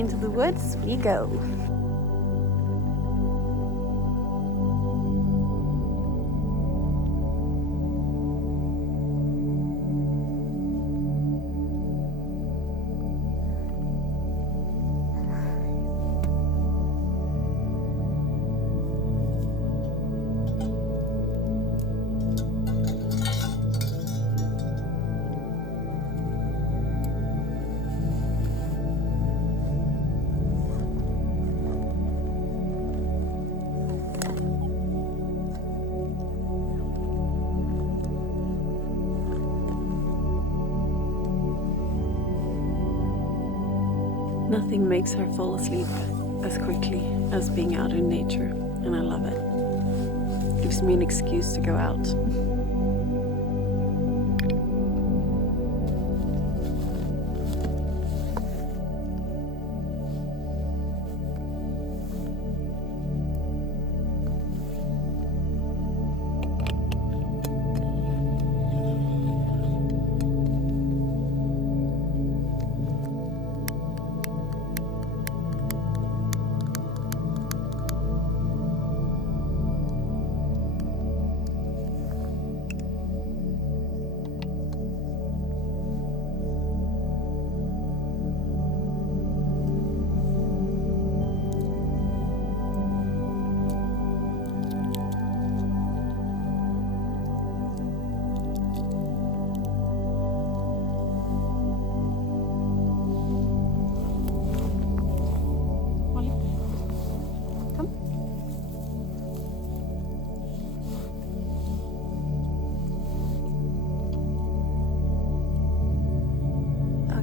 into the woods we go. Nothing makes her fall asleep as quickly as being out in nature, and I love it. Gives me an excuse to go out.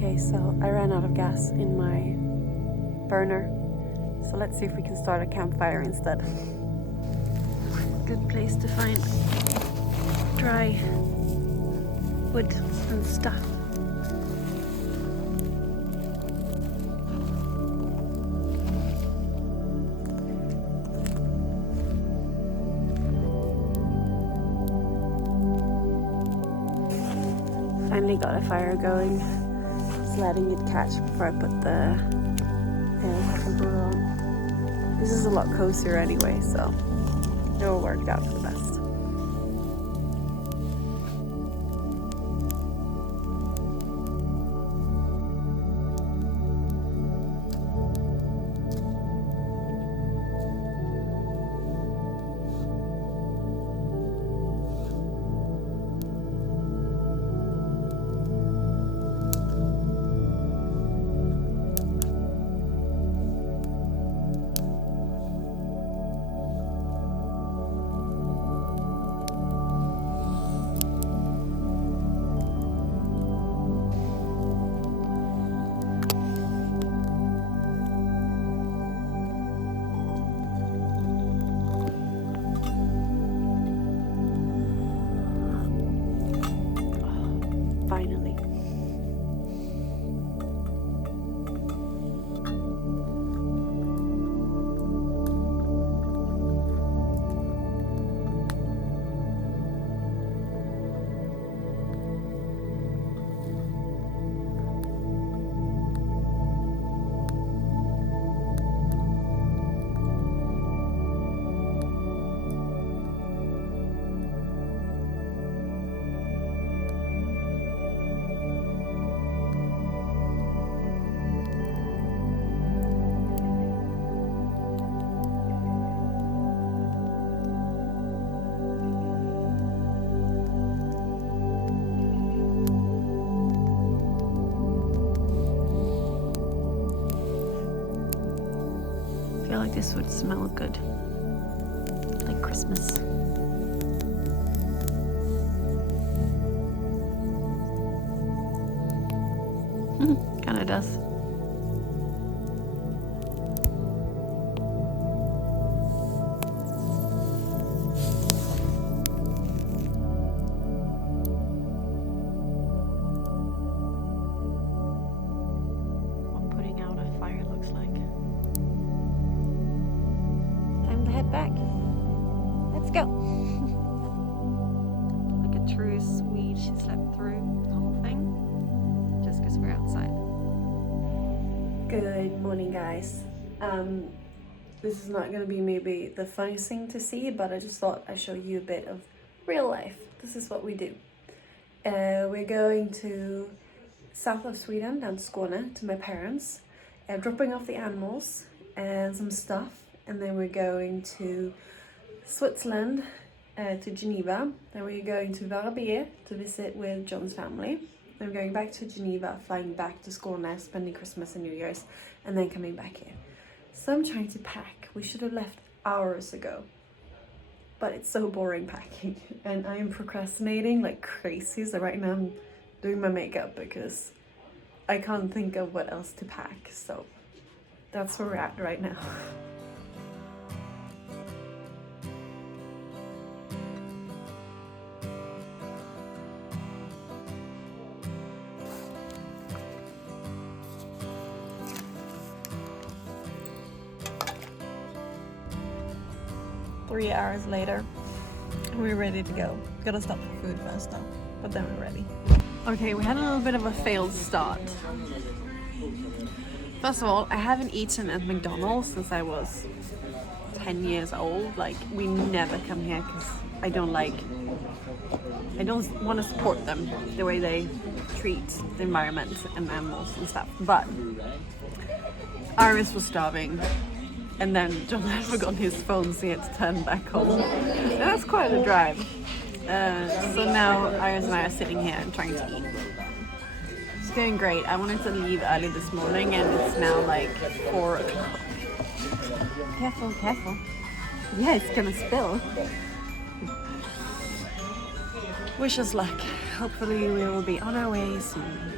Okay, so I ran out of gas in my burner, so let's see if we can start a campfire instead. Good place to find dry wood and stuff. Finally got a fire going. Just letting it catch before I put the air cover on. This is a lot cozier anyway, so it all worked out for the best. Finally. I feel like this would smell good, like Christmas. Kinda does. What putting out a fire looks like. Time to head back. Let's go. Like a true Swede, she slept through the whole thing just because we're outside. Good Morning, guys. This is not going to be maybe the funniest thing to see, but I just thought I'd show you a bit of real life. This is what we do. We're going to south of Sweden, down to Skåne, to my parents, dropping off the animals and some stuff, and then we're going to Switzerland, to Geneva. Then we're going to Verbier to visit with John's family. Then we're going back to Geneva, flying back to Skåne, spending Christmas and New Year's, and then coming back here. So I'm trying to pack. We should have left hours ago, but it's so boring packing, and I am procrastinating like crazy. So right now I'm doing my makeup because I can't think of what else to pack. So that's where we're at right now. Three hours later, we're ready to go. Gotta stop for food first though, but then we're ready. Okay, we had a little bit of a failed start. First of all, I haven't eaten at McDonald's since I was 10 years old. Like, we never come here because I don't want to support them the way they treat the environment and animals and stuff. But Iris was starving. And then John had forgotten his phone, so he had to turn back home. That's quite a drive. So now Iris and I are sitting here and trying to eat. It's going great. I wanted to leave early this morning, and it's now like 4 o'clock. Careful, careful. Yeah, it's gonna spill. Wish us luck. Hopefully we will be on our way soon.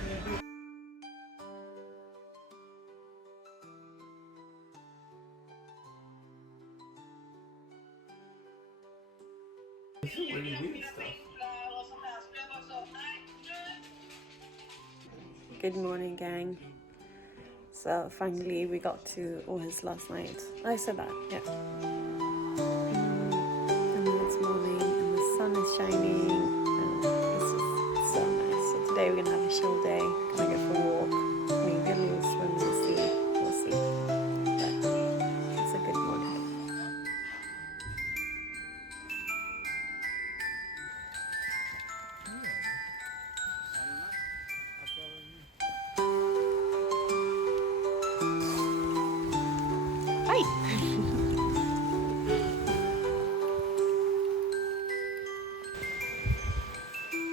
Good morning, gang. So finally we got to Åhus last night. I said that, yeah. And then it's morning and the sun is shining and it's just so nice. So today we're gonna have a chill day. Gonna go for a walk, maybe a little swim, we'll see. But it's a good morning.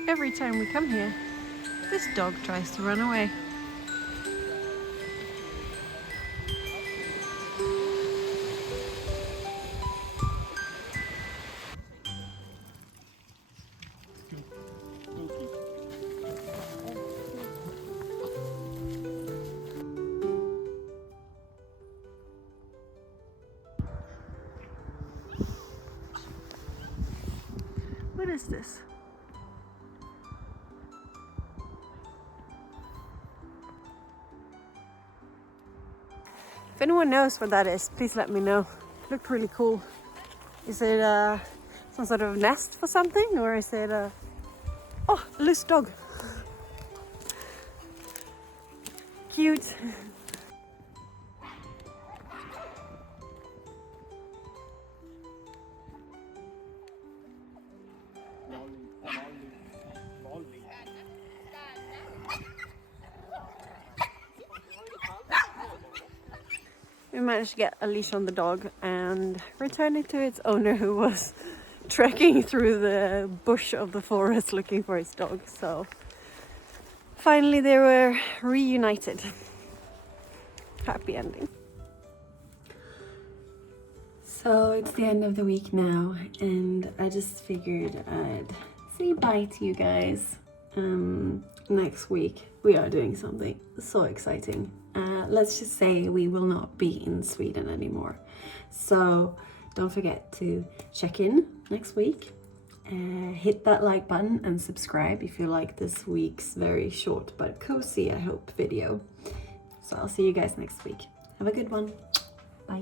Every time we come here, this dog tries to run away. What is this? If anyone knows what that is, please let me know. It looked really cool. Is it some sort of nest for something, or is it a loose dog? Cute. We managed to get a leash on the dog and return it to its owner, who was trekking through the bush of the forest looking for his dog. So finally they were reunited. Happy ending. So it's the end of the week now, and I just figured I'd say bye to you guys. Next week we are doing something so exciting. Let's just say we will not be in Sweden anymore. So don't forget to check in next week. Hit that like button and subscribe if you like this week's very short but cozy, I hope, video. So I'll see you guys next week. Have a good one. Bye.